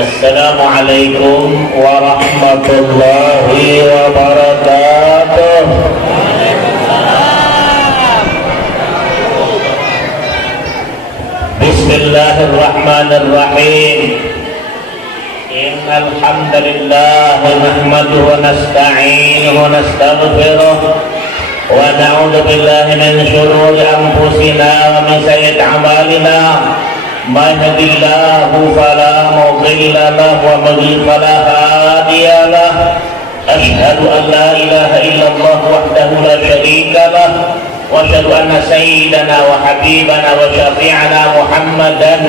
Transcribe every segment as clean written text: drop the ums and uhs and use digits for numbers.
Assalamualaikum warahmatullahi wabarakatuh. Bismillahirrahmanirrahim. Innal hamdalillah nahmaduhu wa nasta'inuhu wa nastaghfiruh wa na'udzu billahi min shururi anfusina wa min sayyiati a'malina. Man yahdihillahu fala mudilla lahu wa man yudlil fala hadiya lahu. Asyhadu an la ilaha illallah wahdahu la syarika lahu wa asyhadu anna sayyidana wa habibana wa syafi'ana Muhammadan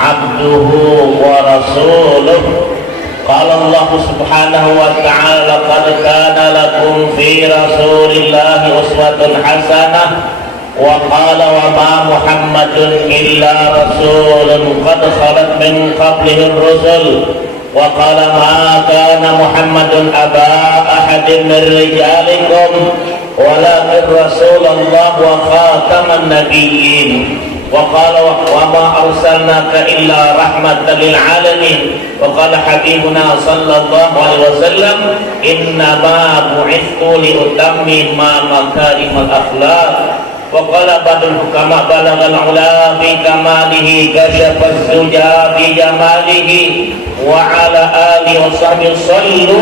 abduhu wa rasuluh. Qala Allah subhanahu wa ta'ala qad kana lakum fi rasulillahi uswatun hasanah. Wa qala wa ma Muhammadun illa rasulun qad khalat min qablihi ar-rusul. Wa qala ma kana Muhammadun aba ahadin min rijalikum walakin rasulullah wa khataman nabiyyin. Wa qala wa ma arsalnaka illa rahmatan lil alamin. Wa qala habibuna sallallahu alaihi wasallam inna ma bu'ithtu li utammima makarimal akhlaq. Wa qala badul hukama balagal ula fi kamalihi kasyafaz zuja fi jamalihi wa ala alihi wa sahbihi sallu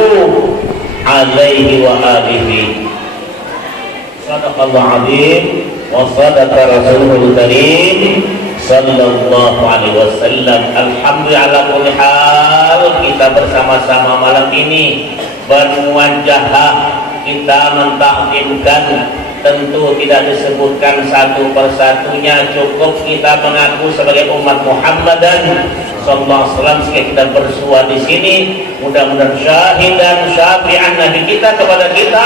alaihi wa alihi. Sadaqallahu azim wa sadaqa rasulul karim sallallahu alaihi wasallam. Alhamdulillah ala kulli hal, kita bersama-sama malam ini bermuajah kita mentakdimkan. Tentu tidak disebutkan satu persatunya, cukup kita mengaku sebagai umat Muhammadan sallallahu alaihi wasallam sehingga kita bersua di sini. Mudah-mudahan syahid dan syafi'an Nabi kita kepada kita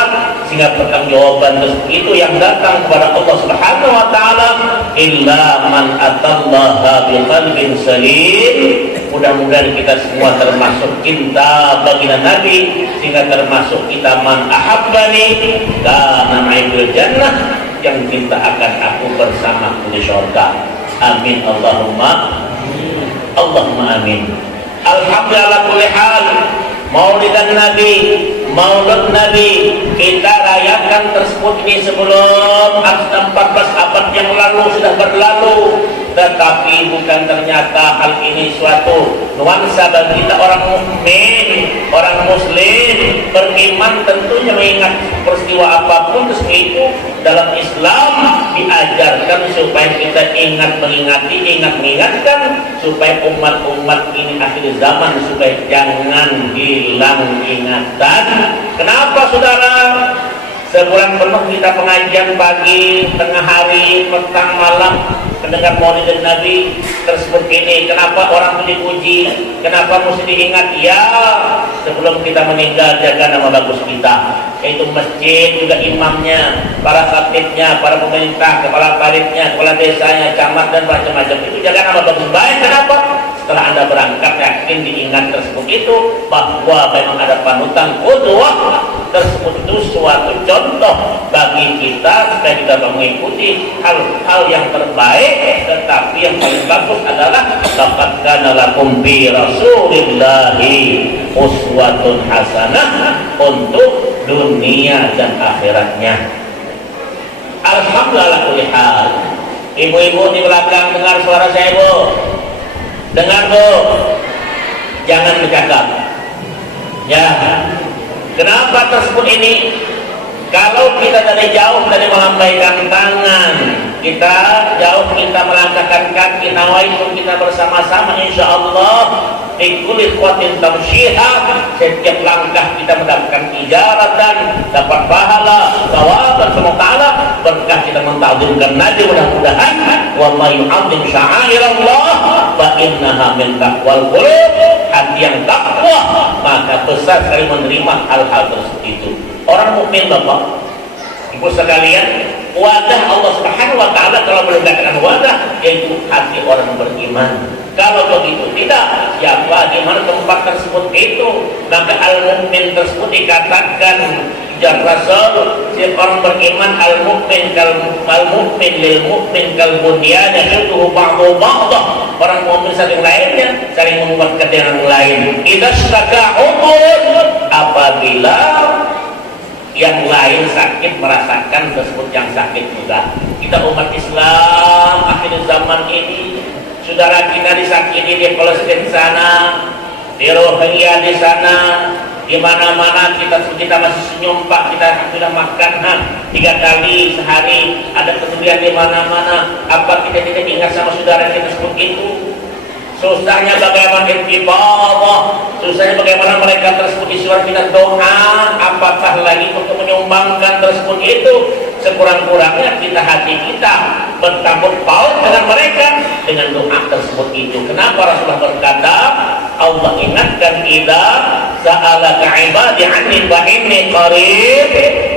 sehingga pertanggungjawaban itu yang datang kepada Allah Subhanahu wa taala illa man atallaha biqalbin salim. Mudah-mudahan kita semua termasuk cinta baginda Nabi sehingga termasuk kita man ahabbani kana ma'il jannah, yang cinta akan aku bersama di surga. Amin Allahumma amin. Alhamdulillah kulli hal. Maulidan Nabi, Maulud Nabi kita rayakan tersebut ini sebelum 14 abad yang lalu sudah berlalu. Tetapi bukan ternyata hal ini suatu nuansa bagi kita orang mukmin, orang muslim beriman tentunya mengingat peristiwa apapun itu dalam Islam diajarkan supaya kita ingat mengingatkan supaya umat-umat ini akhir zaman supaya jangan hilang ingatan. Kenapa saudara? Sebulan penuh kita pengajian pagi, tengah hari, petang, malam mendengar maulid Nabi tersebut ini. Kenapa orang itu dipuji? Kenapa mesti diingat? Ya, sebelum kita meninggal jaga nama bagus kita, yaitu masjid, juga imamnya, para khatibnya, para pemerintah, kepala paritnya, kepala desanya, camat dan macam-macam itu jaga nama bagus baik. Kenapa? Setelah Anda berangkat yakin diingat tersebut itu bahwa memang ada panutan qudwah tersebut itu suatu contoh bagi kita supaya kita mengikuti hal-hal yang terbaik. Tetapi yang paling bagus adalah laqad kana lakum fi rasulillahi uswatun hasanah untuk dunia dan akhiratnya. Alhamdulillah kulli hal. Ibu-ibu di belakang dengar suara saya, Bu. Dengar, Bu. Jangan bercakap. Ya. Kenapa tersebut ini? Kalau kita dari jauh dari melambaikan tangan, kita jauh kita melangkahkan kaki, nawaitu kita bersama-sama insyaallah ikul ikhwatin tamsyiha, setiap langkah kita mendapatkan ijarat dan dapat pahala thawab dan semoga taala berkah kita mentakzimkan Nabi. Mudah-mudahan wa may yu'azzim sya'airallah fa innaha min taqwal qulub. Hati yang takwa maka besar sekali menerima hal-hal tersebut itu. Orang mukmin Bapak Ibu sekalian, wadah Allah Subhanahu wa taala kalau meletakkan wadah yaitu hati orang beriman. Kalau begitu tidak, siapa di mana tempat tersebut itu, maka al-mukmin tersebut dikatakan ujar Rasul, si orang beriman al-mu'min lil mu'min kal bunyan yashudduhu ba'du ba'dah. Orang mukmin saling lainnya saling menguatkan yang lain. Idza staka udhun, apabila yang lain sakit merasakan tersebut yang sakit juga. Kita umat Islam akhir zaman ini, saudara kita disakiti di Palestina di sana, di Rohingya di sana, di mana-mana kita masih senyum Pak, kita sudah makan 3 kali sehari, ada kemudian di mana-mana. Apa kita tidak ingat sama saudara kita seperti itu? Susahnya bagaimana intibadah, susahnya bagaimana mereka tersebut disuruh kita doa, apakah lagi untuk menyumbangkan tersebut itu. Sekurang-kurangnya kita hati kita bertabur paut dengan mereka dengan doa tersebut itu. Kenapa Rasulullah berkata, Allah ingatkan, idza sa'alaka ibadi anni fa inni qarib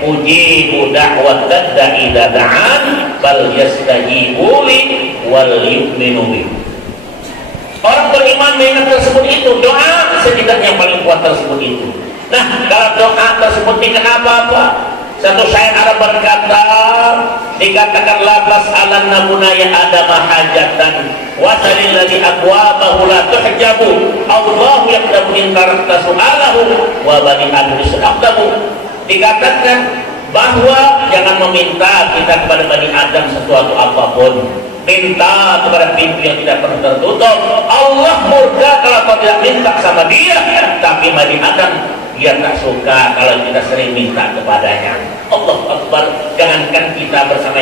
ujibu da'wat da'i idza da'an bal yastajibu li wal yu'minu bi. Orang beriman mengingat tersebut itu, doa setidaknya yang paling kuat tersebut itu. Nah, kalau doa tersebut tidak apa-apa. Satu syair Arab berkata, dikatakan labas alan nabunaya adama hajatan wasalil ladzi abwabahu la tuhjabu Allahu yaqdamu in tarakta su'alahu wa bani adri sadaqtahu. Dikatakan bahwa jangan meminta kita kepada Bani Adam sesuatu apapun, minta kepada pintu yang tidak pernah tertutup. Allah murka kalau kau tidak minta sama dia, tapi Bani Adam dia tak suka kalau kita sering minta kepadanya. Allah Akbar. Jangankan kita bersama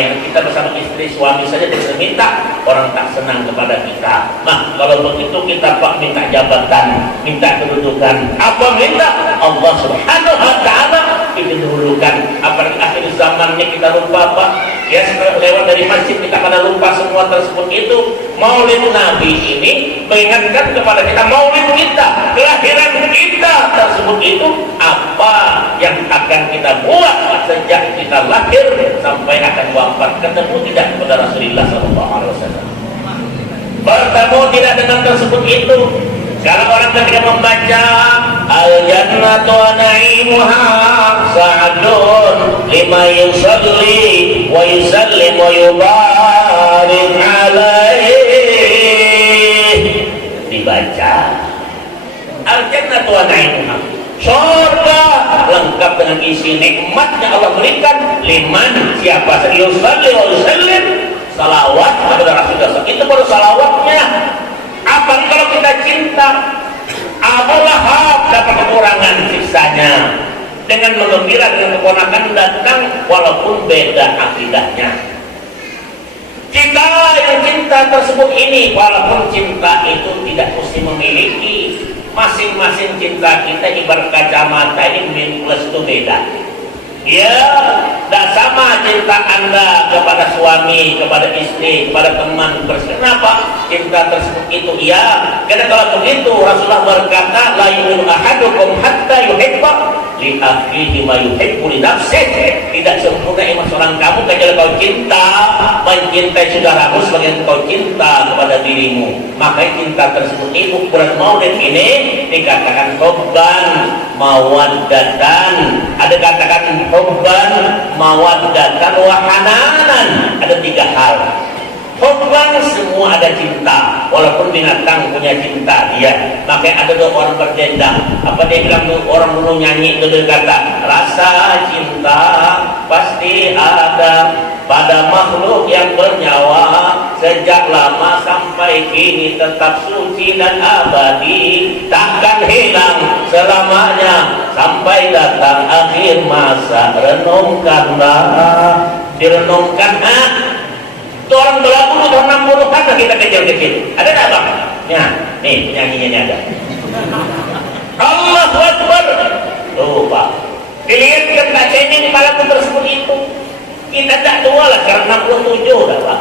istri suami saja tidak minta, orang tak senang kepada kita. Nah, kalau begitu kita Pak minta jabatan, minta kedudukan, apa minta? Allah Subhanahu wa taala itu dihulukan. Apalagi akhir zamannya kita lupa Pak. Ya, lewat dari masjid kita pada lupa semua tersebut itu. Maulid Nabi ini mengingatkan kepada kita maulid kita, kelahiran kita tersebut itu apa yang akan kita buat sejak kita lahir sampai akan wafat. Ketemu tidak kepada Rasulullah SAW? Bertemu tidak dengan tersebut itu. Kalau orang ketika membaca al-jannatu wa na'imuha sa'adun lima yusalli wa yusallim wa yubarik alaih, dibaca al-jannatu wa na'imuha, surga lengkap dengan isi nikmatnya Allah berikan liman siapa saja yusalli wa yusallim, salawat kepada Rasulullah. Itu baru salawatnya. Apa kalau kita cinta? Abu Lahab dapat kekurangan siksanya dengan mengembira dengan keponakan datang walaupun beda akidahnya. Kita yang cinta tersebut ini, walaupun cinta itu tidak mesti memiliki, masing-masing cinta kita ibarat kacamata ini min plus itu beda. Ya, tidak sama cinta Anda kepada suami, kepada istri, kepada teman. Kenapa? Cinta tersebut itu ya. Karena kalau begitu Rasulullah berkata, la yu'minu ahadukum hatta yuhibba li akhihi ma yuhibbu li nafsihi. Tidak sempurna iman seorang kamu kecuali kau cinta, mencintai saudaramu sebagai kau cinta kepada dirimu. Maka cinta tersebut itu bulan Maulid ini dikatakan hubban mawaddatan. Ada katakan hubban mawaddatan wa hananan. Ada 3 hal. Hubban semua ada cinta, walaupun binatang punya cinta dia. Makanya ada 2 orang berdendang. Apa dia bilang tuh, orang dulu nyanyi itu, dia kata rasa cinta pasti ada pada makhluk yang bernyawa, sejak lama sampai kini tetap suci dan abadi, takkan hilang selamanya sampai datang akhir masa. Renungkanlah, direnungkan. Itu orang berlaku tahun 60-an lah kita kecil-kecil. Ada tak Bang? Ya, nih nyanyinya ada. Allahu Akbar. Tuh Pak, dilihatkan tak cengeng malam tersebut itu. Kita tak tua lah, karena 67 dah Pak.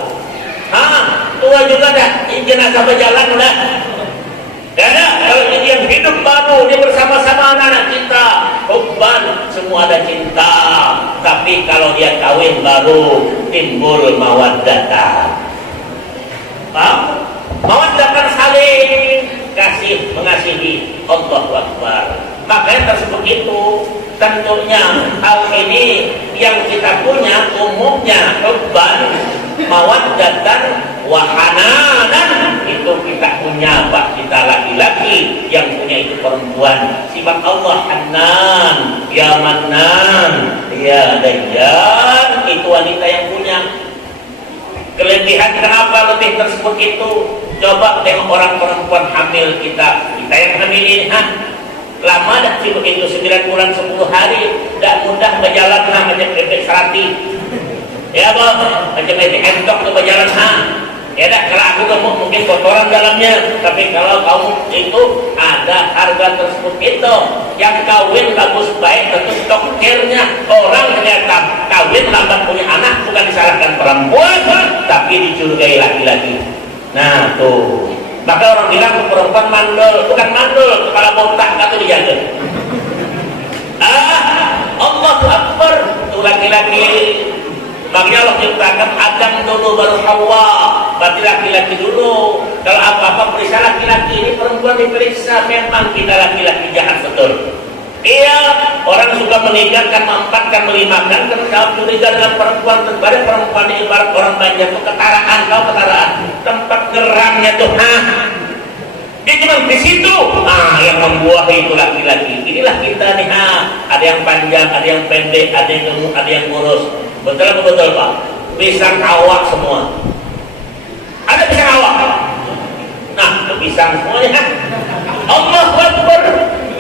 Tua juga dah, jenazah berjalan udah. Karena kalau dia hidup baru, dia bersama-sama anak-anak kita, hubban, semua ada cinta. Tapi kalau dia kawin baru, timbul mawaddatan. Paham? Mawaddatan saling kasih, mengasihi. Allahu Akbar. Makanya tersebut itu Tentunya hal ini yang kita punya umumnya hubban mawaddatan wa hananan, itu kita punya, Pak. Kita laki-laki, yang punya itu perempuan. Sifat Allah Hanan, ya Manan, ya Dayyan, itu wanita yang punya. Kelebihan kenapa lebih tersebut itu? Coba tengok orang perempuan hamil kita yang hamil ini, lama dah sibuk itu 9 bulan 10 hari, dah mudah berjalan macam bebek serati. Ya Bang, macam bebek entok tu berjalan Ya dah, kalau aku gemuk mungkin kotoran dalamnya, tapi kalau kamu itu ada harga tersebut itu. Yang kawin bagus baik tentu tokirnya. Orang ternyata kawin lambat punya anak bukan disalahkan perempuan, tapi dicurigai laki-laki. Nah tuh, maka orang bilang perempuan mandul, bukan mandul, kepala botak atau dijaga. Allahu Akbar, itu laki-laki. Makanya Allah ciptakan Adam dulu baru Hawa, berarti laki-laki dulu. Kalau apa-apa periksa laki-laki, ini perempuan diperiksa. Memang kita laki-laki jahat betul. Iya, orang suka meninggalkan, mempatkan, melimakan, kalau curiga dengan perempuan, terbaru perempuan ini ibarat orang banyak tuh ketaraan, kau ketaraan, tempat gerangnya tuh, dia cuma di situ, yang membuahi itu laki-laki. Inilah kita nih, ada yang panjang, ada yang pendek, ada yang gemuk, ada yang kurus. Betul apa betul Pak? Pisang awak semua. Ada pisang awak. Nah, itu pisang semuanya. Allahu Akbar.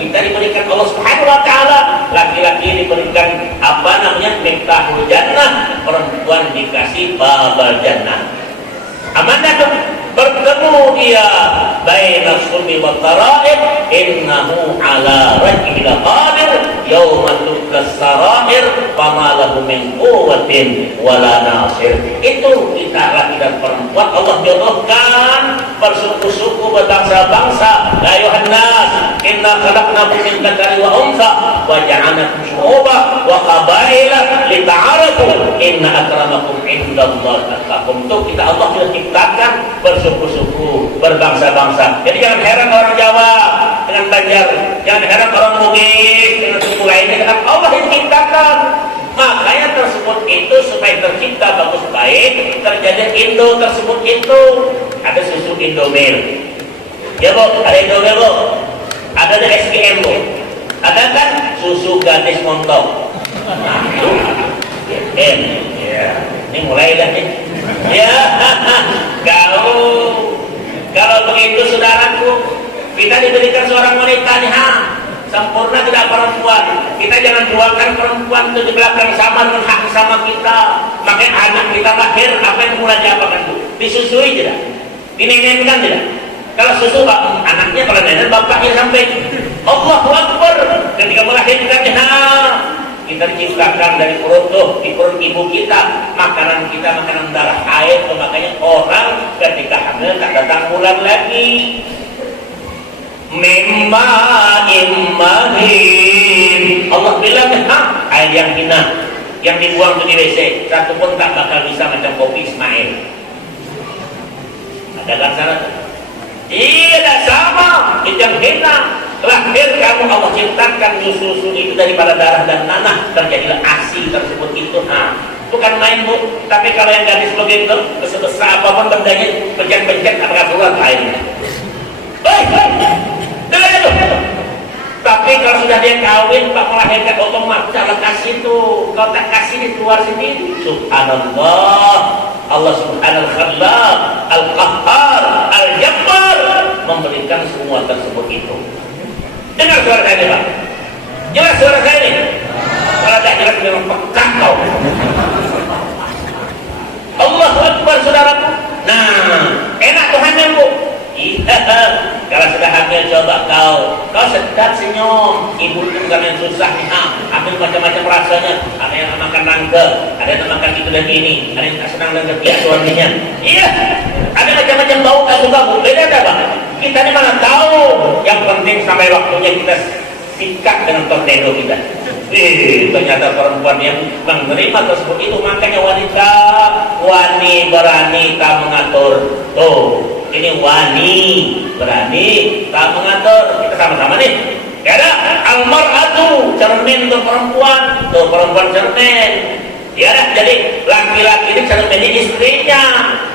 Kita diberikan Allah Subhanahu wa taala, laki-laki diberikan apa namanya? Miftahul jannah, perempuan dikasih babal jannah. Amanah tuh, bertemu dia baina sulbi wa tara'ib, innahu ala raj'il qadir yauma tublas sarair fama lahu min quwwatin wala nasir. Itu kita laki dan perempuan Allah jodohkan bersuku-suku, berbangsa-bangsa. Ya ayuhan nas, inna khalaqnakum min dzakari wa untha wa ja'alnakum syu'uban wa qabaila lita'arafu inna akramakum indallahi atqakum. Itu kita Allah sudah ciptakan bersuku-suku, berbangsa-bangsa. Jadi jangan heran orang Jawa dengan Banjar, jangan heran orang Bugis dengan suku lainnya, dengan Allah yang ciptakan. Makanya tersebut itu supaya tercipta bagus baik, terjadi Indo tersebut itu. Ada susu Indomil, ya Bu, ada Indomil Bu, ada SGM Bu, ada kan susu gadis montok. Nah itu SGM, ya. Ini mulai dah nih. Ya, kalau begitu saudaraku, kita diberikan seorang wanita nih, sempurna tidak perempuan. Kita jangan jualkan perempuan itu di belakang sama dengan hak sama kita. Makanya anak kita lahir, apa yang mulai diapakan itu? Disusui tidak? Dinenekkan tidak? Kalau susu anaknya, kalau nenek bapaknya sampai. Allahu Akbar. Ketika melahirkan, kita diciptakan dari perut di perut ibu kita, makanan kita makanan darah air. Makanya orang ketika hamil tak datang bulan lagi. Mimma immahin, Allah bilang air yang hina, yang dibuang di WC, satu pun tak bakal bisa macam kopi Ismail. Ada kan sana? Iya, tak sama. Itu yang hina. Lahir kamu Allah ciptakan susu itu daripada darah dan nanah, terjadilah ASI tersebut itu. Bukan main Bu. Tapi kalau yang gadis begitu, sebesar apapun bendanya, pencet-pencet apakah keluar airnya. Dengar itu. Tapi kalau sudah dia kawin, Pak melahirkan otomatis Allah kasih itu. Kalau tak kasih dia keluar sendiri. Subhanallah. Allah Subhanahu wa ta'ala Al-Qahhar Al-Jabbar memberikan semua tersebut itu. Dengar suara saya ini Pak. Jelas suara saya ini. Kalau tak jelas memang pekak kau. Allahu Akbar saudaraku. Nah, enak Tuhan yang Bu. Iya. Kalau sudah hamil coba kau sedap senyum. Ibu itu bukan yang susah nih. Hamil macam-macam rasanya. Ada yang makan nangka, ada yang makan itu dan ini, ada yang tak senang dengan pihak suaminya. Iya. Ada macam-macam bau tak suka Bu. Beda ada Pak. Kita ini mana tahu. Yang penting sampai waktunya kita sikat dengan tornado kita. Ternyata perempuan yang menerima tersebut itu. Makanya wanita wani berani tak mengatur. Tuh, ini wani berani tak mengatur. Kita sama-sama nih. Ya ada almar'at tuh cermin tuh perempuan cermin. Ya dah, jadi laki-laki ini cerminnya istrinya.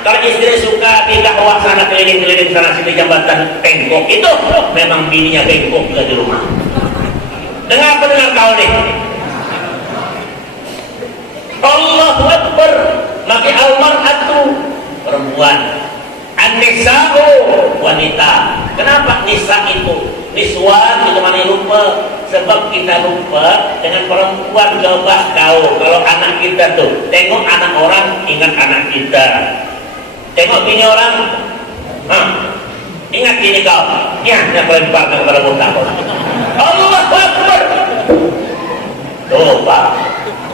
Kalau istri suka didakwa sana keliling-keliling sana sini jambatan bengkok, itu memang bininya bengkok juga di rumah. Dengar kau nih. Allahu Akbar. Maka almar'atu perempuan, an-nisa'u wanita. Kenapa nisa itu? Niswan itu mana lupa? Sebab kita lupa dengan perempuan. Coba kau, kalau anak kita tuh tengok anak orang, ingat anak kita. Tengok bini orang, ingat bini kau. Ya, yang melemparkan kepada muka kau. Allahu Akbar. Tuh Pak,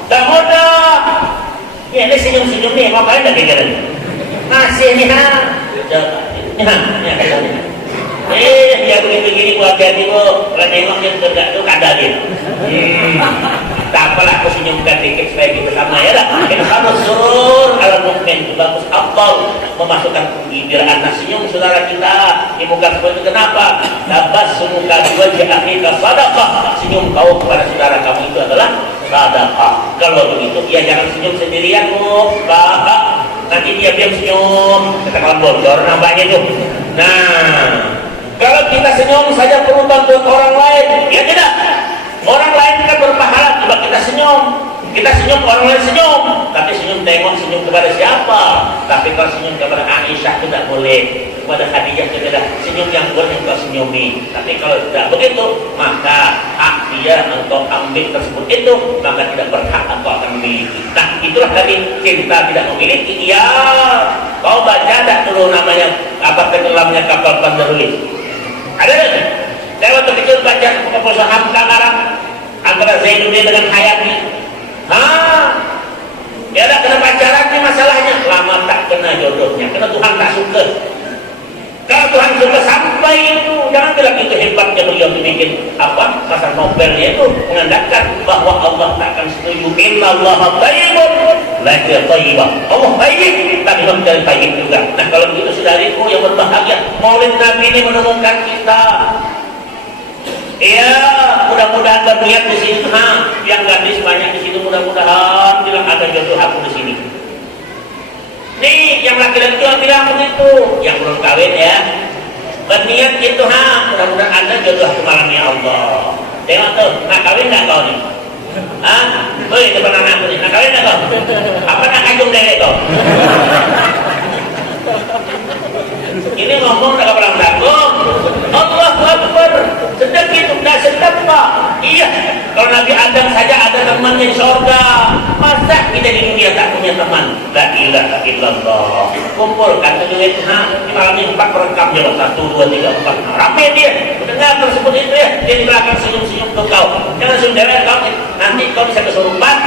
tak mudah. Ya, ini senyum-senyum nih, ngapain dah kira nih? Masih nih, ya begini-begini gua hati-hati gua, kalau nengok yang kerja tuh kada dia. Tak apalah aku senyumkan dikit supaya kita sama ya dah. Kita harus surur alam mukmin bagus afdal memasukkan penggembiraan. Nah, senyum saudara kita di muka seperti itu kenapa? Tabassum ka wajhi akhika sadaqah. Senyum kau kepada saudara kamu itu adalah sedekah. Kalau begitu ya jangan senyum sendirian Bu. Nanti dia diam senyum, kita kalau bocor nambahnya tuh. Nah, kalau kita senyum saja perlu bantuan orang lain, ya tidak. Orang lain kan berpahala, coba kita senyum, orang lain senyum, tapi senyum tengok senyum kepada siapa? Tapi kalau senyum kepada Aisyah tidak boleh, kepada Khadijah tidak, senyum yang boleh kau senyumi. Tapi kalau tidak begitu, maka hak dia untuk ambil tersebut itu, maka tidak berhak atau akan memiliki. Nah, itulah tadi cinta tidak memiliki. Ya, kau baca tak dulu namanya apa tenggelamnya kapal Pandarulis? Ada lagi? Saya waktu kecil baca proposal Hamka Arab antara Zainuddin dengan Hayati. Ya ada kena pacarannya masalahnya, lama tak kena jodohnya, kena Tuhan tak suka. Kalau Tuhan suka sampai itu, jangan bilang itu hebatnya beliau bikin apa pasal Nobelnya itu mengandalkan bahwa Allah tak akan setuju. Innallaha thayyibun la thayyibah. Allah baik, tapi mencari baik juga. Nah kalau begitu saudariku yang berbahagia, Maulid Nabi ini menemukan kita. Ya, mudah-mudahan berniat di sini. Yang gadis banyak di sini, mudah-mudahan bilang ada jodoh aku di sini. Nih, yang laki-laki juga bilang begitu, yang belum kawin ya, berniat gitu mudah-mudahan ada jodoh aku malam ya Allah. Tengok tuh, nak kawin nggak kau nih? Woi, depan anak aku nih, nak kawin nggak kau? Apa nak kajung dede kau? Ini ngomong tak kepalang tanggung. Allahu Akbar. Sedap gitu, dah sedap Pak. Iya, kalau Nabi Adam saja ada temannya di surga, masa kita di dunia tak punya teman? La ilaha illallah. Kumpulkan duit, di malam ini 4 perengkap jawab 1, 2, 3, 4. Rame dia, dengar tersebut itu ya, dia di belakang senyum-senyum ke kau. Jangan sundara kau, nanti kau bisa kesurupan.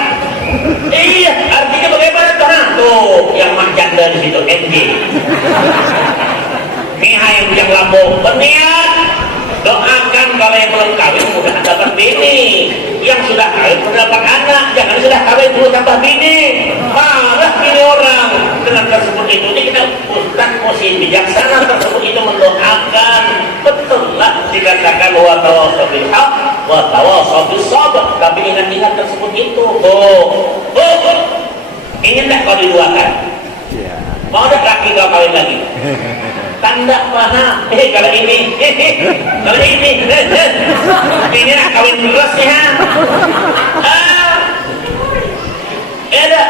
Iya, artinya bagaimana tuh? Yang mak janda di situ, MJ. Mihai yang lambung, berniat. Doakan kalau yang belum kawin mudah dapat bini, yang sudah kawin mudah dapat anak. Jangan sudah kawin dulu tambah bini, malah bini orang. Dengan tersebut itu ini kita Ustaz mesti bijaksana tersebut itu mendoakan. Betul lah dikatakan wa tawassaw bil haq wa tawassaw bis sabr. Tapi ingat-ingat tersebut itu. Ingin tak kau diduakan? Mau ada laki kau kawin lagi? Tanda mana? Kalau ini, kalau ini nak kawin terus ya. Ada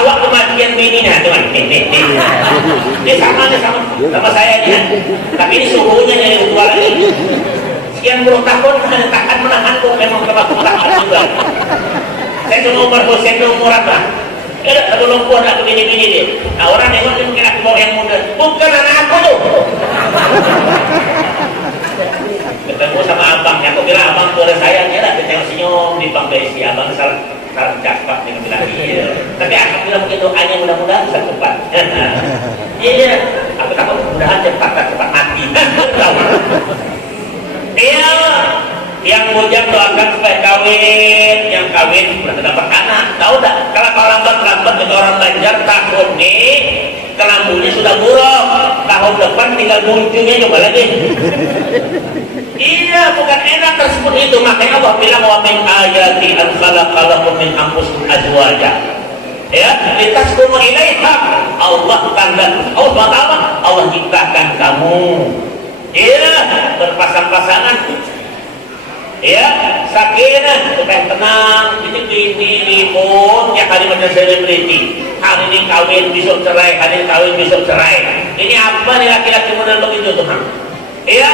awak kematian bininya teman. Ini sama saya ya. Tapi ini suhunya yang tua lagi. Sekian puluh tahun ada tahan menahan kok memang kebakaran juga. Saya cuma umur umur apa? Ada lumpur aku begini-begini dia. Nah, orang nengok dia mungkin aku bawa yang muda. Bukan anak aku tuh. Ketemu sama abang, aku bilang abang tuh ada sayang ya lah. Kita senyum di pangdesi abang salah cakap dengan bilang iya. Tapi aku bilang mungkin doanya mudah-mudahan bisa cepat. Iya, aku takut mudah-mudahan cepat mati. Iya. Yang bujang doakan supaya kawin, yang kawin sudah dapat anak. Tahu tak? Kalau kau lambat ke orang Banjar tahun ini kelambunya sudah buruk. Tahun depan tinggal munculnya coba lagi. Iya, bukan dan enak tersebut itu. Makanya Allah bilang wa min ayati an khalaqalakum min anfusikum azwaja. Ya, litaskunu ilaiha. Allah Taala Allah ciptakan kamu. Ya, berpasang-pasangan. Ya, sakinah supaya tenang. Ini ribut ya hari macam selebriti. Hari ini kawin besok cerai, hari ini kawin besok cerai. Ini apa nih laki-laki model begitu tuh? Iya.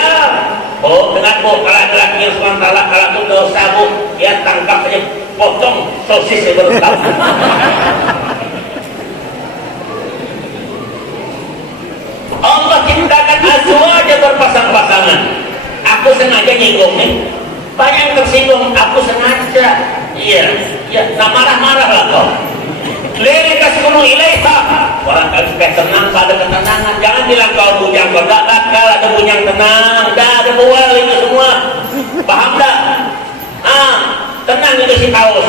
Oh, dengan kalau laki-laki yang sementara kalau itu dosa bu, ya tangkap saja, potong sosis yang bertahun. Allah ciptakan azwaja berpasang-pasangan. Aku sengaja nyinggung nih. Banyak yang tersinggung, aku sengaja. Iya, nah marah-marah lah kau. Lirikaskunu ilaiha. Orang kali supaya tenang pada ketenangan. Jangan bilang kau bujang, kau tak bakal ada bujang tenang. Dah ada bual itu semua. Paham tak? Tenang itu si kaos.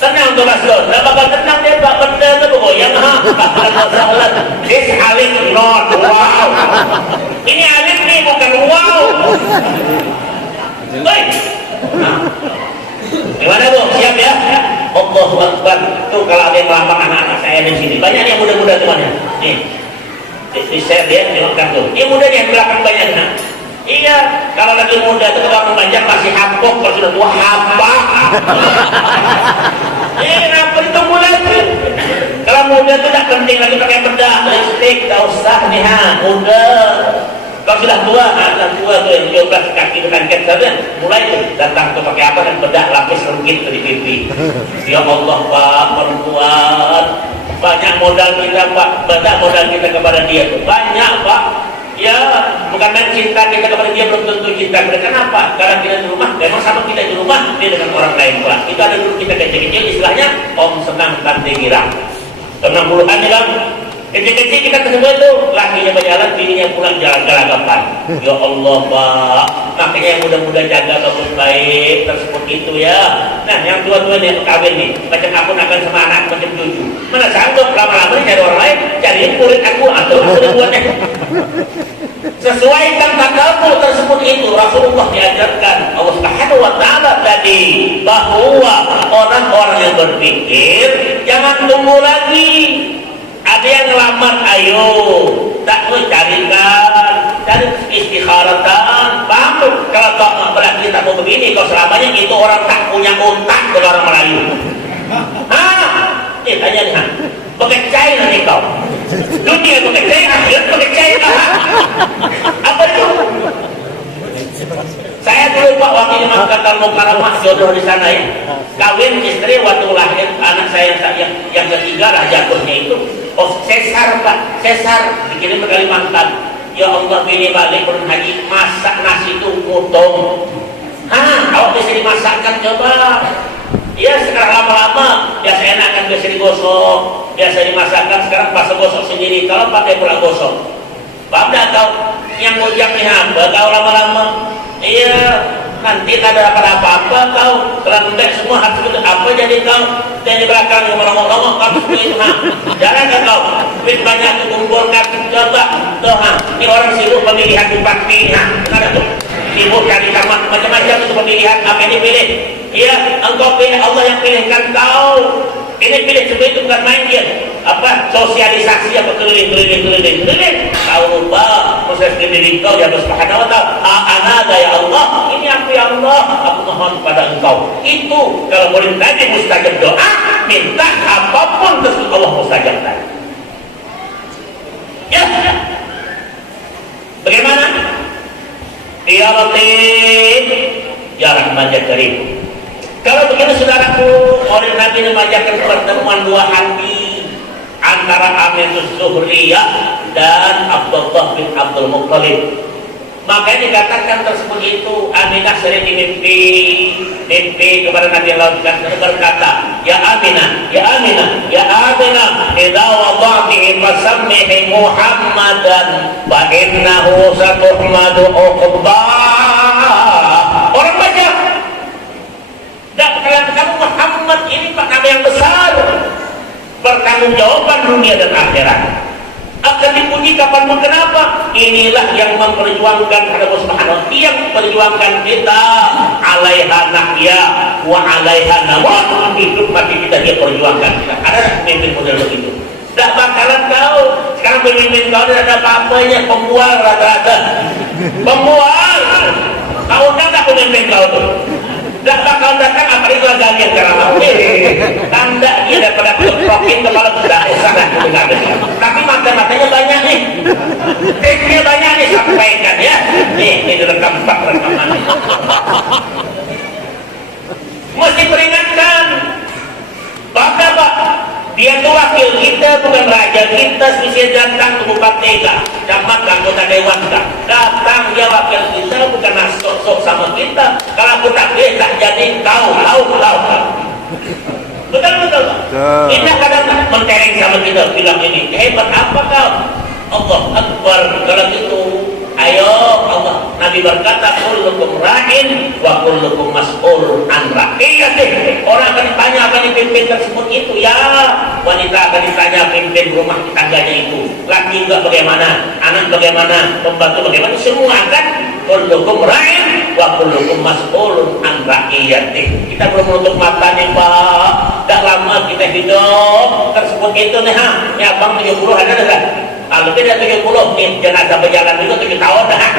Tenang tuh Rasul. Dah bakal tenang dia tak benda tu bergoyang. Masalah. This alif not wow. Ini alif ni bukan wow. Baik. Gimana bu? Siap ya? Allahu Akbar. Tuh kalau ada yang melamar anak-anak saya di sini, banyak yang muda-muda temannya. Nih, di share dia, tengokkan tuh. Ini mudanya yang belakang banyaknya. Iya, kalau lagi muda itu kalau banyak masih hapok, kalau sudah tua hapak. Ini kenapa ditunggu lagi? Kalau muda itu tak penting lagi pakai bedah, lipstick, tak usah nih muda. Kalau sudah tua, tua tuh yang 12 kaki dengan saja, mulai datang tuh pakai apa dan bedak lapis rengkit di pipi. Ya Allah Pak, perempuan banyak modal kita Pak, banyak modal kita kepada dia tuh banyak Pak. Ya, bukan main cinta kita kepada dia belum tentu cinta kepada. Kenapa? Karena kita di rumah, memang sama kita di rumah, dia dengan orang lain Pak. Itu ada dulu kita kecil-kecil istilahnya Om Senang Tante Girang. 60-an ya Bang. Kecil-kecil kita ketemu itu lakinya berjalan, bininya pulang jalan gelagapan. Ya Allah Pak, makanya yang muda-muda jaga bagus baik tersebut itu ya. Nah yang tua-tua yang kawin nih, macam aku akan sama anak macam cucu. Mana sanggup lama-lama nih cari orang lain, cari murid aku atau aku buatnya. Sesuai tanpa kamu tersebut itu Rasulullah diajarkan Allah Subhanahu wa taala tadi bahwa orang-orang yang berpikir jangan tunggu lagi. Ada yang ngelamar, ayo tak carikan, cari istikharatan. Paham tuh? Kalau tak berarti tak mau begini, kalau selamanya itu orang tak punya otak ke orang Melayu. Tanya nih, bekecai nanti kau. Dunia bekecai, akhirat bekecai lah. Apa itu? Saya dulu Pak wakil Imam Qatar Mukarramah jodoh di sana ya. Kawin istri waktu lahir anak saya yang ketiga lah jatuhnya itu. Oh sesar Pak, sesar dikirim ke Kalimantan. Ya Allah bini balik pun haji masak nasi itu potong. Awak bisa dimasakkan coba. Ya sekarang lama-lama biasa enak kan biasa digosok, biasa dimasakkan sekarang pas gosok sendiri kalau pakai pula gosok. Paham tak kau yang ngojak nih hamba kau lama-lama? Iya nanti tak ada apa-apa kau telah lembek semua harus itu apa jadi kau dan di belakang yang ngomong-ngomong kamu itu jangan kan kau duit banyak dikumpulkan coba tuh ini orang sibuk pemilihan bupati kenapa tuh sibuk cari sama macam-macam itu pemilihan apa yang dipilih iya engkau pilih Allah yang pilihkan kau ini pilih semua itu bukan main dia apa sosialisasi apa keliling kau lupa proses keliling kau ya Allah Subhanahu wa taala anada ya Allah ini aku ya Allah aku mohon pada engkau itu kalau boleh tadi mustajab doa minta apapun tersebut Allah mustajab tadi ya bagaimana ya Latif ya Rahman ya Karim. Kalau begitu saudaraku, oleh Nabi mengajarkan pertemuan dua hati antara Aminus Zuhriyah dan Abdullah bin Abdul Muttalib. Makanya dikatakan tersebut itu Aminah sering mimpi kepada Nabi Allah berkata, Ya Aminah, idza wada'tihi fasammihi Muhammadan fa innahu satuhmadu uqbah. Orang banyak dalam kamu Muhammad ini Pak nama yang besar bertanggung jawaban dunia dan akhirat akan dipuji Nabi kapanpun. Kenapa? Inilah yang memperjuangkan Allah Subhanahu wa taala, yang memperjuangkan kita, alaiha nahya wa alaiha namut. Hidup mati kita dia perjuangkan kita. Ada pemimpin model begitu? Tak bakalan tahu. Sekarang pemimpin kau tidak ada apa-apanya, pembual rata-rata. Pembual. Tahu tak pemimpin kau tu? Tak bakal datang apa itu lagi yang ceramah. Tanda dia daripada prokin kepala sudah sangat benar. Tapi mata-matanya banyak nih. Tekniknya banyak nih, sampaikan ya. Nih, ini rekam rekaman. Mesti peringatkan. Pak, dia itu wakil kita, bukan raja kita. Mesti datang ke Bupati kah, camat anggota dewan kah, datang dia wakil kita, bukan sok-sok sama kita. Kalau aku tak jadi tahu. Betul. Kita kadang mentereng sama kita, bilang ini hebat apa kau? Allah Akbar. Kalau gitu ayo Allah. Nabi berkata kullukum ra'in wa kullukum mas'ul an ra'iyatih. Orang akan ditanya akan dipimpin tersebut itu ya. Wanita akan ditanya pimpin rumah tangganya itu. Laki juga bagaimana, anak bagaimana, pembantu bagaimana, semua akan. Kullukum ra'in wa kullukum mas'ul an ra'iyatih. Kita belum menutup mata nih Pak. Tak lama kita hidup tersebut itu nih ha. Ya Bang 70 ada enggak? Kalau tidak 70 nih jenazah berjalan juga 7 tahun dah.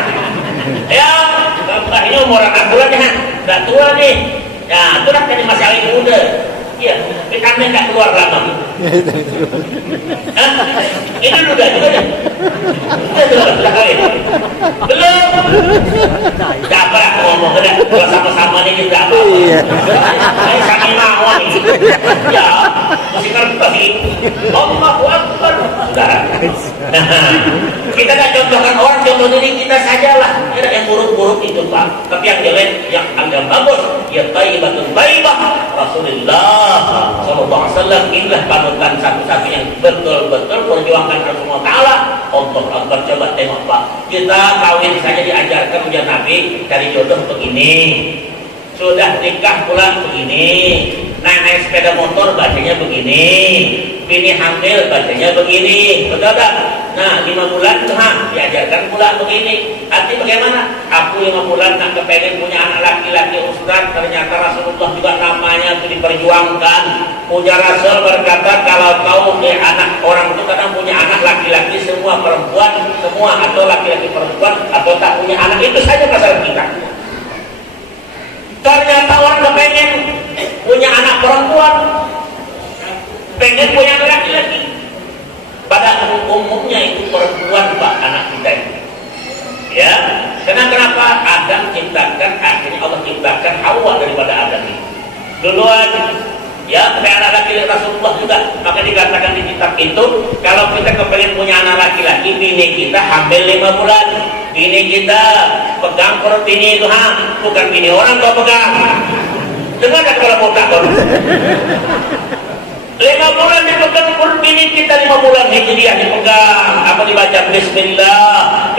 Ya, ini umur anak bulan ya, dah tua nih. Ya, itu dah jadi masih awet muda. Iya, vitamin tak keluar lama. Ini udah juga deh. Sudah kawin. Belum. Tak apa aku ngomong kan? Kalau sama-sama nih kita apa? Saya saking mau nih. Ya, mesti ngerti. Allahu Akbar. Saudara. Kita tak contohkan orang, contoh diri kita sajalah. Tidak yang buruk-buruk itu Pak, tapi yang jelek, yang bagus. Ya thayyibatun thayyibah. Rasulullah sallallahu alaihi wasallam inilah panutan satu-satu yang betul-betul perjuangkan Allah Taala. Allah Akbar. Coba tengok Pak, kita kawin saja diajarkan ujian Nabi dari jodoh begini, sudah nikah pula begini, naik sepeda motor bacanya begini, bini hamil bacanya begini, betul tak? Nah 5 bulan diajarkan pula begini. Arti bagaimana? Aku 5 bulan nak kepengen punya anak laki-laki Ustaz, ternyata Rasulullah juga namanya itu diperjuangkan. Puja Rasul berkata kalau kau anak orang itu kadang punya anak laki-laki semua perempuan, semua atau laki-laki perempuan atau tak punya anak, itu saja masalah kita. Ternyata orang kepengen punya anak perempuan, pengen punya anak laki-laki. Pada umumnya itu perempuan Pak anak kita itu. Ya, kenapa Adam ciptakan, akhirnya Allah ciptakan Hawa daripada Adam ini. Duluan, ya, sampai anak laki-laki Rasulullah juga. Maka dikatakan di kitab itu, kalau kita kepengen punya anak laki-laki, bini kita hamil 5 bulan. Bini kita pegang perut bini itu bukan bini orang kau pegang. Dengar tak kalau botak kau? 5 bulan dipegang perut bini kita, 5 bulan itu dia dipegang. Apa dibaca? Bismillah.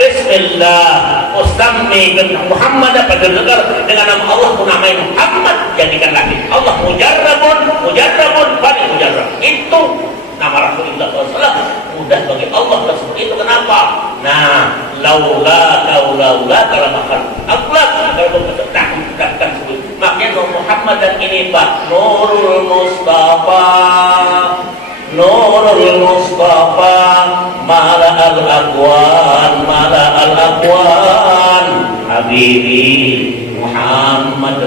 Ustammi bin Muhammad, apa dengar dengan nama Allah pun namanya Muhammad, jadikan lagi. Allah mujarrabun, paling mujarrab. Itu nama Rasulullah SAW mudah bagi Allah tersebut. Itu kenapa? Nah, laula kalau makan akhlak kalau mengucapkan sebut. Makanya Nur Muhammad dan ini Pak Nurul Mustafa mala al aqwan habibi Muhammad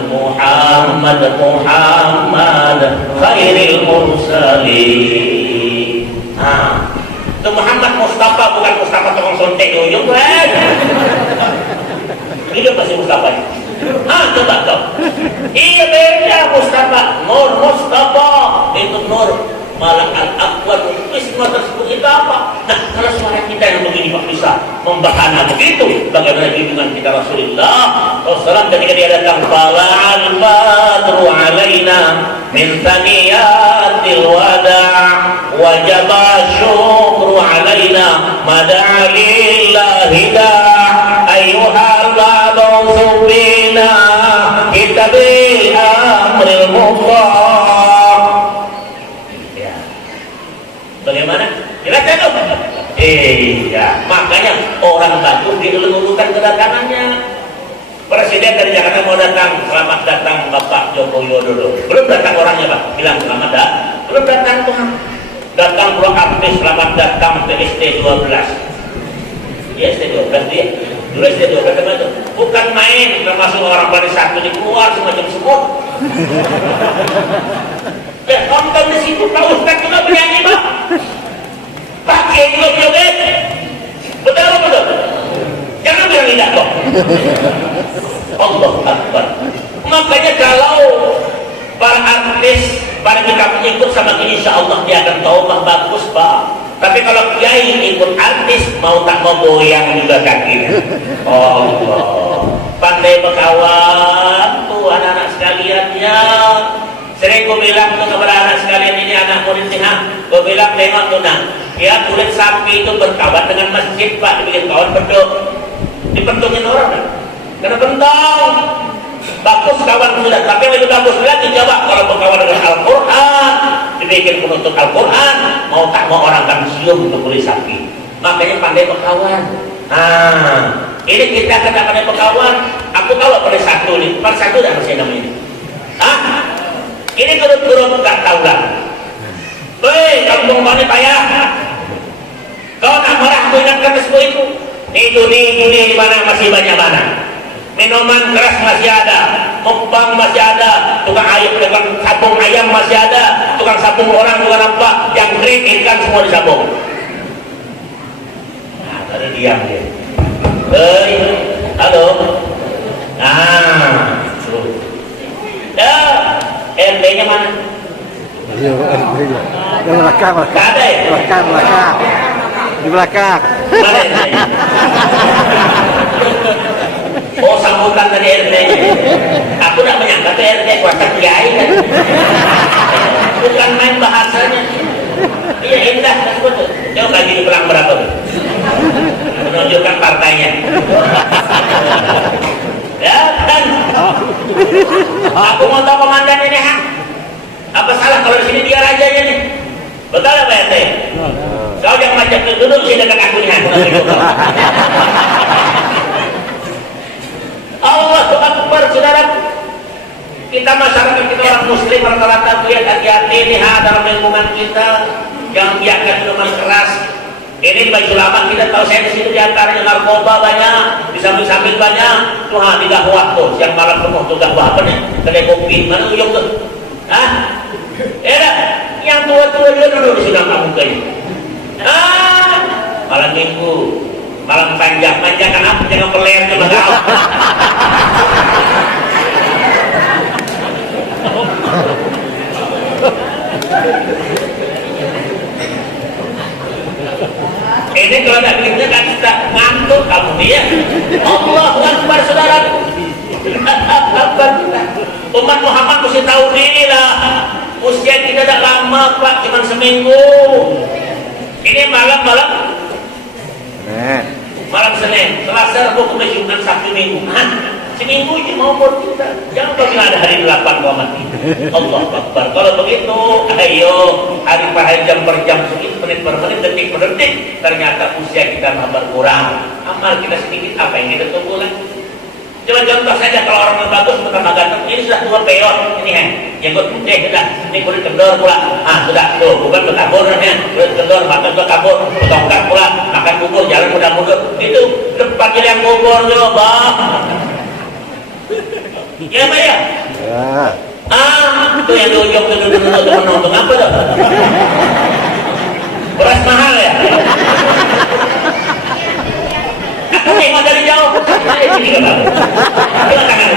khairil mursalin. Itu Muhammad Mustafa, bukan Mustafa tukang sontek di ujung kan? Hidup masih Mustafa. Coba kau. Iya beda Mustafa. Nur Mustafa itu Nur malah al-aqwan. Istimewa tersebut itu apa? Nah, kalau suara kita yang begini Pak bisa membahana begitu, bagaimana dengan kita Rasulullah SAW ketika dia datang fala'al badru alaina min thaniyatil wada' wajaba syukru alaina mada'a lillahi da' ayyuhal ba'du subina kitabil amril mutlaq. Bagaimana? Jelas itu? Iya. Makanya orang bagus dielung-elungkan kedatangannya. Presiden dari Jakarta mau datang, selamat datang Bapak Joko Widodo. Belum datang orangnya Pak, bilang selamat datang. Belum datang Tuhan. Datang pula artis, selamat datang ke ST12. Ya ST12 dia. Dulu ST12 itu bukan main, termasuk orang pada satu di keluar semacam semut. Ya nonton di situ, Pak Ustaz juga bernyanyi Pak. Pak Kiai juga joget. Betul. Jangan bilang tidak kok. Allah Akbar. Makanya kalau para artis, para kita ikut sama ini, insya Allah dia akan taubah bagus Pak. Tapi kalau kiai ikut artis, mau tak mau goyang juga kakinya. Allah. Pandai berkawan tuh anak-anak sekalian ya. Sering gue bilang tuh kepada anak sekalian ini, anak murid sih, gue bilang tengok tuh nah, ya kulit sapi itu berkawan dengan masjid Pak, dibikin kawan beduk. Dipentungin orang kan? Karena bentang bagus kawan sudah, tapi lebih bagus lagi coba kalau berkawan dengan Al-Quran, dibikin penuntut Al-Quran, mau tak mau orang akan sium untuk kulit sapi. Makanya pandai berkawan. Nah, ini kita kena pandai berkawan. Aku kalau pada satu nih, pada satu dah masih namanya. Ini turut-turut nggak tahu lah. Hei, kampung mana payah? Kau tak marah aku ingatkan semua itu. Nih dunia di mana masih banyak mana? Minuman keras masih ada, mukbang masih ada, tukang sabung ayam masih ada, tukang sabung orang juga nampak, yang kering ikan semua disabung. Nah, tadi diam dia. Hei, halo. Nah, ya, RT-nya mana? Iya, RT-nya. Yang belakang. Ada ya? Belakang. Di belakang. Mana RT-nya? Oh, sambutan dari RT-nya. Aku tak menyangka itu RT kuasa kiai kan. Bukan main bahasanya. Iya, indah kan betul. Coba lagi di pelang berapa tuh? Menunjukkan partainya. Ya kan? Aku mau tahu komandan ini, ha? Apa salah kalau di sini dia rajanya nih? Betul apa RT? Kau jangan macam duduk sini dekat aku nih. Allahu Akbar, saudara. Kita masyarakat, kita orang muslim rata-rata lihat hati-hati nih dalam lingkungan kita, jangan biarkan minuman keras. Ini di Baitul Lama kita tahu, saya di situ diantaranya narkoba banyak, di samping-samping banyak. Tuh tiga waktu siang malam penuh tuh dakwah apa nih? Kedai kopi mana ujung tuh? Yang tua-tua dia duduk di sini kamu kayaknya. Malam minggu, malam panjang kan apa? Jangan peler coba kau. Ini kalau tak begitu kan kita ngantuk kamu ya. Allahu Akbar, saudara. Akbar kita. Umat Muhammad mesti tahu diri lah. Usia kita tak lama Pak, cuma seminggu. Ini malam Senin, Selasa, Rabu, Kamis, Jumat, Sabtu, Minggu. Seminggu ini mau umur kita. Jangan bagi ada hari 8 kau mati. Allah Akbar. Kalau begitu, ayo hari per hari, jam per jam, menit per menit, detik per detik. Ternyata usia kita berkurang. Amal kita sedikit, apa yang kita tunggu lagi? Coba contoh saja kalau orang yang bagus pertama ganteng, ini sudah tua peot, ini jenggot putih sudah, ini kulit kendor pula, sudah tuh, bukan berkabur kulit kendor, makan berkabur, bertongkat pula, makan bubur, jalan mudah mundur, itu depan yang bubur coba. Ya Pak ya? Itu yang di ujung itu menonton apa tuh? Beras mahal ya? Aku tengok dari jauh. Ini juga bagus. Coba tangan.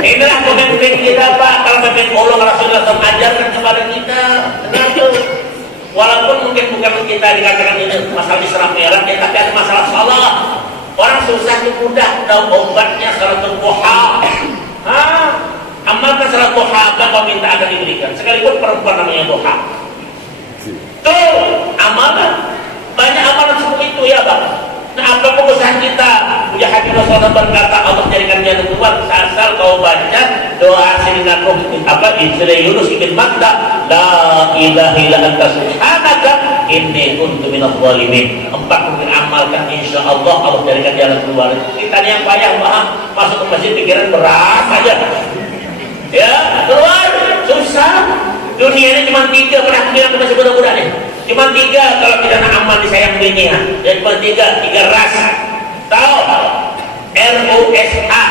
Inilah pemimpin kita Pak. Kalau pemimpin Allah Rasulullah SAW ajarkan kepada kita. Walaupun mungkin bukan kita dikatakan ini masalah Islam merah, tapi ada masalah salah. Orang susah itu mudah, tahu obatnya salatul duha. Amalkan salat duha, kau minta akan diberikan. Sekalipun perempuan namanya duha. Tuh, amalan. Banyak amalan seperti itu ya Bang. Nah, apa pengusaha kita, punya hati SAW berkata Allah jadikan jalan keluar asal kau baca doa Sayyidina Yunus ibn Matta, la ilaha illa anta subhanaka inni kuntu minadh dhalimin. 40 amalkan insyaallah Allah jadikan jalan keluar. Kita yang payah paham masuk ke masjid pikiran berat aja. Ya, keluar susah. Dunia ini cuma 3, pernah bilang ke masih budak-budak nih. Cuma 3 kalau tidak nak aman disayang bini ya. Dan cuma 3 ras. Tahu? RUSA.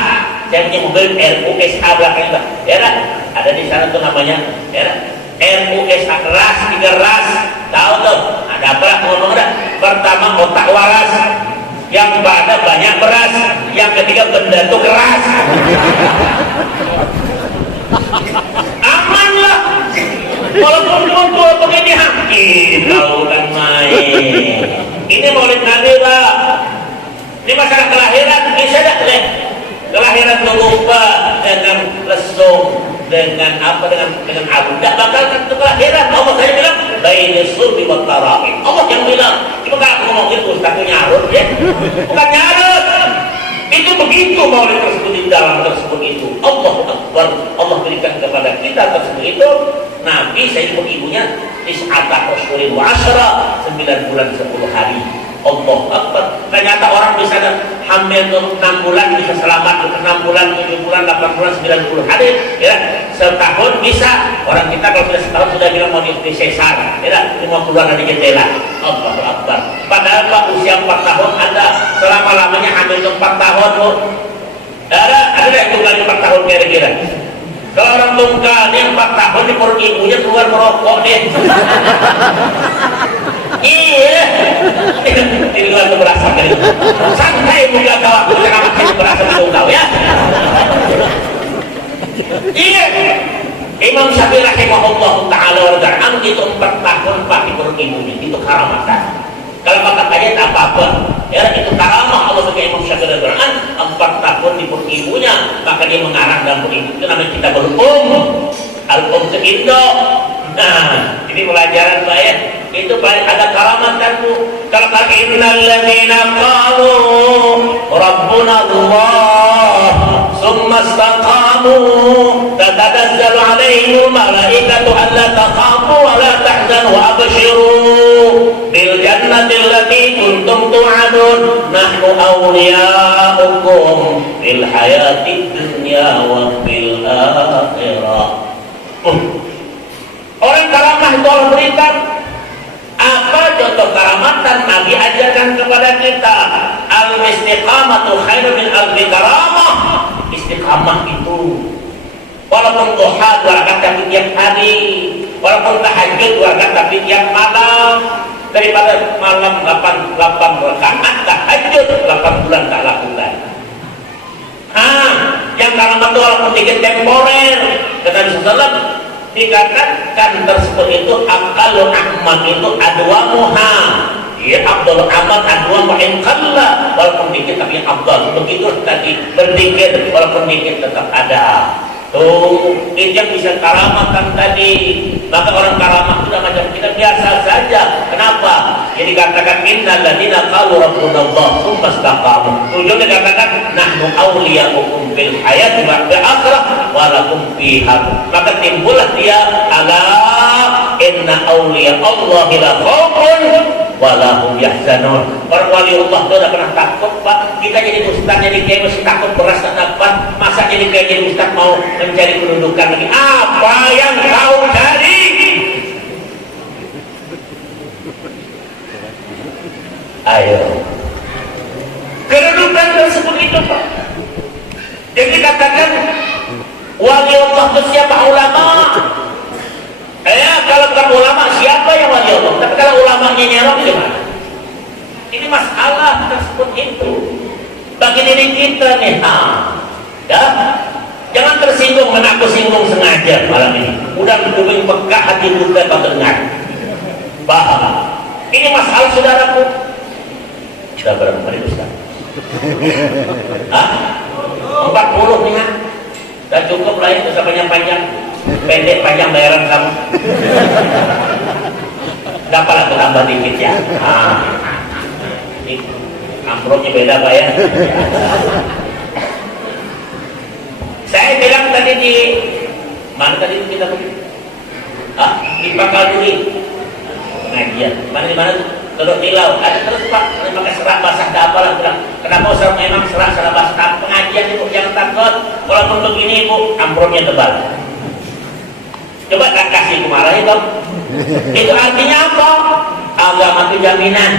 Saya punya mobil RUSA belakangnya. Ya, ada di sana tuh namanya. Ya, RUSA ras, 3 ras. Tahu tuh? Ada apa ngomong dah? Pertama otak waras. Yang pada banyak beras. Yang ketiga benda tuh keras. Aman lah. Walaupun kumpul begini hakim, tahu kan main. Ini maulid Nabi lah. Ini masalah kelahiran, bisa dah deh. Kelahiran lupa dengan lesung, dengan apa, dengan abu. Tak bakal tentu kelahiran. Allah saya bilang, baini sulbi wa tara'im. Allah yang bilang. Cuma kalau aku ngomong itu, ustaz nyarut ya. Bukan nyarut. Itu begitu maulid tersebut di dalam tersebut itu. Allah Akbar. Allah berikan kepada kita tersebut itu. Nabi saya ikut ibunya Is'ata Rasulullah wa Asyara 9 bulan 10 hari. Allah Akbar. Ternyata orang bisa hamil 6 bulan bisa selamat 6 bulan, 7 bulan, 8 bulan, 90 hari ya. Setahun bisa. Orang kita kalau sudah setahun sudah bilang mau di sesar ya, mau keluar dari jendela. Allah Akbar. Padahal Pak usia 4 tahun ada selama-lamanya hamil 4 tahun loh. Ada yang kali 4 tahun kira-kira. Kalau orang tunggal yang 4 tahun di perut ibunya keluar merokok dia. Iya. Ini keluar berasa dari itu. Santai buka kawak jangan makin berasa di tunggal ya. Iya. Imam Syafi'i rahimahullah taala warja'an itu 4 tahun Pak di perut ibunya. Itu karamatan. Kalau kata ayat apa-apa, ya itu karamah Allah bagi Imam Syafi'i Al-Quran 4 tahun di perut ibunya, maka dia mengarang dalam perut ibu. Itu namanya kita al-um seindo. Nah, ini pelajaran saya. Itu ada karamah kan bu. Kalau kata innal ladzina qalu rabbuna Allah summa istaqamu tatanazzalu alaihimul malaikatu alla takhafu wa la tahzanu wa abshiru bil jannati allati kuntum tu'adun nahnu awliya'ukum fil hayatid dunya wa fil akhirah. Orang karamah itu Allah berikan. Apa contoh karamatan Nabi ajarkan kepada kita? Al-istiqamatu khairu min alfi karamah. Istiqamah itu walaupun duha 2 rakaat tapi tiap hari, walaupun tahajud 2 rakaat tapi tiap malam, daripada malam 8 rakaat tahajud 8 bulan tak lakukan. Yang karamat itu walaupun dikit temporer, kata Nabi sallallahu dikatakan tersebut itu aqallu amal itu adwamuha. Ya afdal amal adwamu in qalla, walaupun dikit tapi afdal. Begitu tadi berzikir walaupun dikit tetap ada. Tuh, itu yang bisa karamahkan tadi. Maka orang karamah sudah macam kita biasa saja. Kenapa? Jadi katakan innal ladzina qalu rabbuna Allah tsumma istaqamu. Tujuannya dikatakan nahnu awliya'ukum fil hayati wa fil akhirah wa lakum fiha. Maka timbullah dia ala inna awliya Allah la khaufun wa lahum yahzanun. Orang wali Allah itu udah pernah takut Pak. Kita jadi ustaz jadi kiai mesti takut beras tak dapat. Masa jadi kiai jadi ustaz mau mencari kedudukan lagi? Apa yang kau cari? Ayo. Kedudukan tersebut itu Pak. Jadi katakan wali Allah itu siapa? Ulama. Kalau bukan ulama siapa yang wali Allah? Tapi kalau ulamanya nyerok gimana? Ini masalah tersebut itu bagi diri kita nih. Ya, jangan tersinggung, karena aku singgung sengaja malam ini. Udah lebih peka hati kita mendengar. Paham? Ini masalah saudaraku. Sudah berapa hari Ustaz? 40 nih kan? Sudah cukup lah itu sampai panjang. Pendek panjang bayaran kamu. Dapatlah tambah dikit ya. amplopnya beda Pak ya. Saya bilang tadi di mana tadi itu kita di Pakalduri pengajian. Mana di mana tuh? Teluk Tilau. Ada terus Pak, pakai serak basah apa lah bilang. Kenapa Ustaz memang serak basah pengajian itu jangan takut. Kalau untuk ini Bu, amplopnya tebal. Coba tak kasih kemarahin dong. Itu artinya apa? Agama itu jaminan.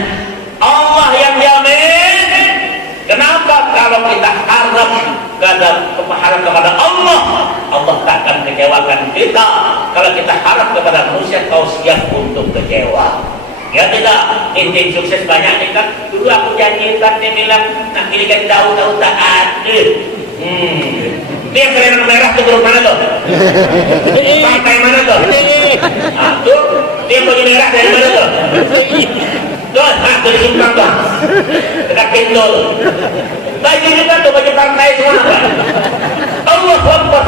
Allah yang jamin. Kenapa? Kalau kita harap harap kepada Allah, Allah tak akan kecewakan kita. Kalau kita harap kepada manusia, kau siap untuk kecewa. Ya tidak, inti sukses banyak nih kan. Dulu aku janjikan dia bilang, nak pilihkan tahu tak ada. Dia yang kelihatan merah tuh grup mana tuh? Partai mana tuh? Tuh, dia baju merah dari mana tuh? Tuh, dari Simpang tuh. Dekat pintu. Baju juga tuh, baju partai semua Pak. Allah Akbar.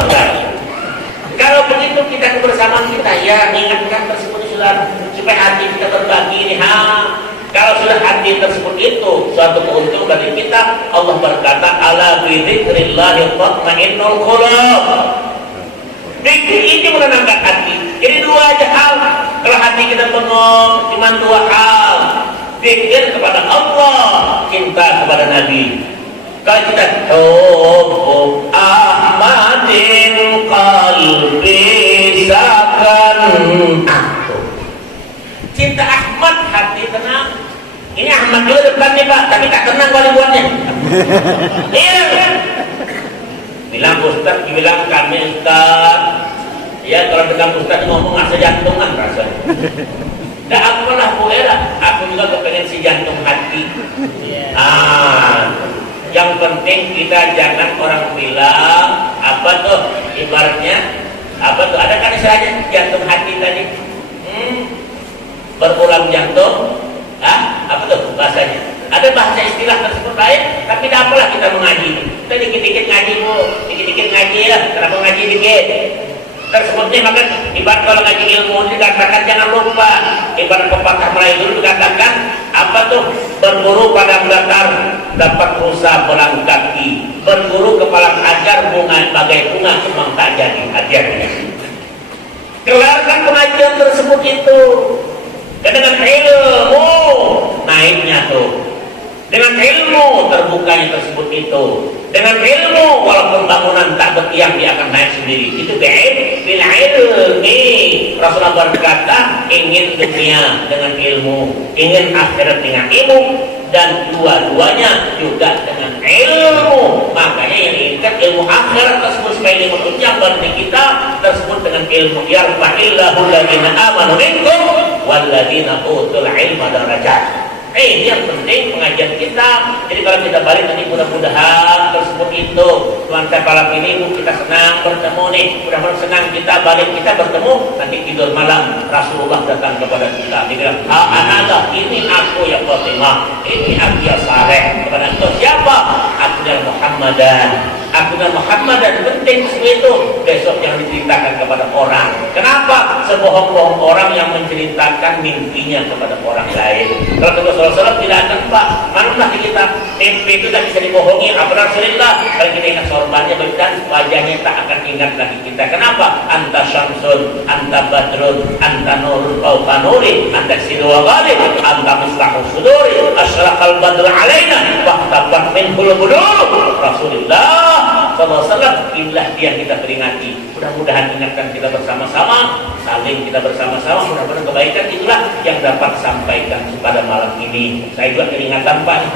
Kalau begitu kita kebersamaan kita ya ingatkan tersebut supaya hati kita berbagi ini. Kalau sudah hati tersebut itu suatu keuntungan bagi kita. Allah berkata ala bidzikrillahi tatma'innul qulub. Zikir ini menenangkan hati. Jadi dua aja hal. Kalau hati kita penuh cuma dua hal. Zikir kepada Allah, cinta kepada Nabi. Kalau kita hubub Ahmadin qalbi sakan aku. Cinta Ahmad hati tenang. Ini Ahmad dulu depan nih Pak, tapi tak tenang kalau dibuatnya. Iya. Bilang Ustaz, bilang kami Ustaz. Ya kalau dengan Ustaz ngomong asa jantungan rasanya. Dah apalah bolehlah. Aku juga kepengen si jantung hati. Yang penting kita jangan orang bilang apa tuh ibaratnya apa tuh ada kan istilahnya jantung hati tadi berulang jantung apa tuh bahasanya ada bahasa istilah tersebut lain tapi tidak apalah kita mengaji kita dikit-dikit ngaji Bu dikit-dikit ngaji ya kenapa ngaji dikit tersebutnya maka ibarat kalau ngaji ilmu dikatakan jangan lupa ibarat pepatah Melayu dulu dikatakan apa tuh berguru pada datar dapat rusa belang kaki berguru kepala ajar bunga bagai bunga kembang tak jadi hadiahnya. Keluarkan pengajian tersebut itu dengan ilmu naiknya tuh dengan ilmu terbukanya tersebut itu dengan ilmu walaupun bangunan tak bertiang dia akan naik sendiri itu bil ilmi. Rasulullah berkata ingin dunia dengan ilmu ingin akhirat dengan ilmu dan dua-duanya juga dengan ilmu. Makanya yang diinginkan ilmu akhirat tersebut supaya ilmu menunjang bagi kita tersebut dengan ilmu yarfa'illahu alladziina aamanu minkum walladzina utul ilma darajat. Ini yang penting pengajian kita. Jadi kalau kita balik nanti mudah-mudahan tersebut itu mantap malam ini kita senang bertemu nih. Mudah-mudahan senang kita balik kita bertemu nanti tidur malam Rasulullah datang kepada kita. Dia bilang, "Anallah ini aku ya Fatimah, ini aku ya Saleh." Kepada engkau siapa? Aku dan Muhammadan. Aku dan Muhammadan penting semua itu. Besok yang diceritakan kepada orang. Kenapa? Sebohong-bohong orang yang menceritakan mimpinya kepada orang lain. Kalau kita Rasulullah tidak akan Pak, mana kita mimpi itu tak bisa dibohongi. Apa Rasulullah? Kalau kita ingat sorbannya dan wajahnya tak akan ingat lagi kita. Kenapa? Anta syamsun, anta badrun, anta nurun, fauqa nuri, anta sidwa ghalib, anta mislahu suduri, asyraqal badru alaina, wahtabat min hulubuduru. Rasulullah SAW inilah yang kita peringati. Mudah-mudahan ingatkan kita bersama-sama, saling kita bersama-sama. Mudah-mudahan kebaikan itulah yang dapat sampaikan pada malam ini. Saya juga peringatan Pak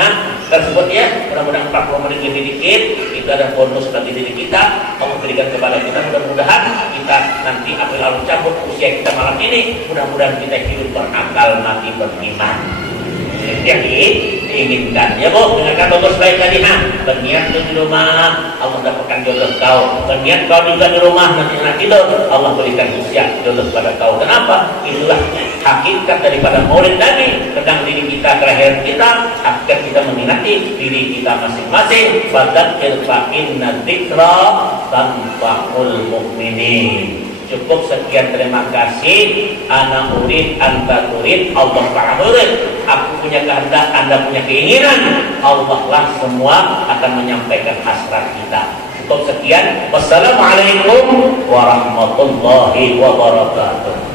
tersebut ya. Mudah-mudahan 40 menit lebih dikit itu ada bonus bagi diri kita. Allah berikan kepada kita. Mudah-mudahan kita nanti apabila lalu cabut usia kita malam ini, mudah-mudahan kita hidup berakal mati beriman. Yang diinginkan ya Bu, dengarkan bagus baik tadi berniat di rumah Allah dapatkan jodoh kau, berniat kau juga di rumah nanti tidur Allah berikan usia jodoh pada kau. Kenapa? Itulah hakikat daripada maulid Nabi tentang diri kita, kelahiran kita, hakikat kita mengingati diri kita masing-masing. Fadzakir fa inna dzikra tanfa'ul mu'minin. Cukup sekian, terima kasih. Ana urid, anta turid, Allah fa'amurid. Aku punya kehendak, anda punya keinginan. Allah lah semua akan menyampaikan hasrat kita. Cukup sekian. Wassalamualaikum warahmatullahi wabarakatuh.